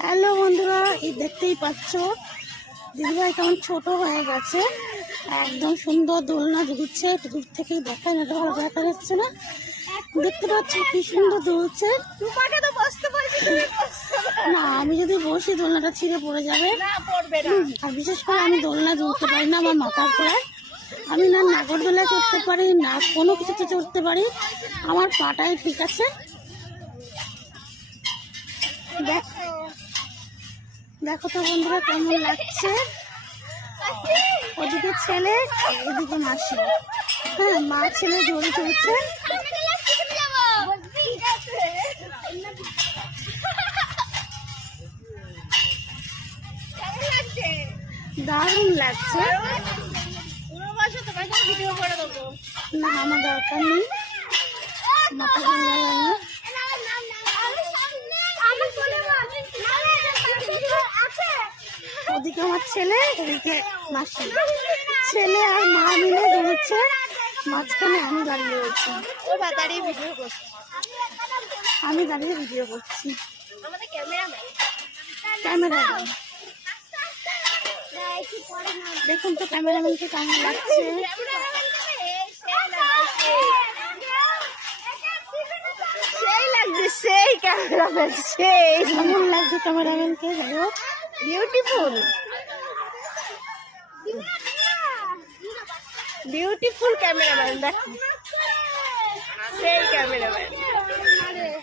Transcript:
Hello বন্ধুরা, এই দেখতেই পাচ্ছ দিদিভাই কেমন ছোট হয়ে গেছে। একদম সুন্দর দোলনা দুলছে, দূর থেকেই দেখায় না, ভালো দেখা যাচ্ছে না। দেখতে পাচ্ছ কি সুন্দর দুলছে। না, আমি যদি বসি দোলনাটা ছিঁড়ে পড়ে যাবে। আর বিশেষ করে আমি দোলনা দুলতে পারি না, আমার মাথার ঘোরায়। আমি না নাগরদোলা চড়তে পারি, না কোনো কিছুতে চড়তে পারি, আমার পাটাই ঠিক আছে। দেখো তো বন্ধুরা কেমন লাগছে। ওদিকে ছেলে, এদিকে মাসি। হ্যাঁ, মা ছেলে জড়ি চলছে। দারুণ লাগছে। না, আমার দরকার নেই, মাথা ঘুরে যাবে না। ওদিকে আমার ছেলে, এদিকে মাসি। ছেলে আর মা মিলে দৌড়ছে, মাঝখানে আমি দাঁড়িয়ে রয়েছি। আমি দাঁড়িয়ে ভিডিও করছি। ক্যামেরাম্যান দেখুন তো ক্যামেরাম্যানকে কেমন লাগছে। সেই ক্যামেরাম্যান, সেই কেমন লাগছে ক্যামেরাম্যানকে। যাই হোক, বিউটিফুল বিউটিফুল ক্যামেরাম্যান, দেখো সেই ক্যামেরাম্যান।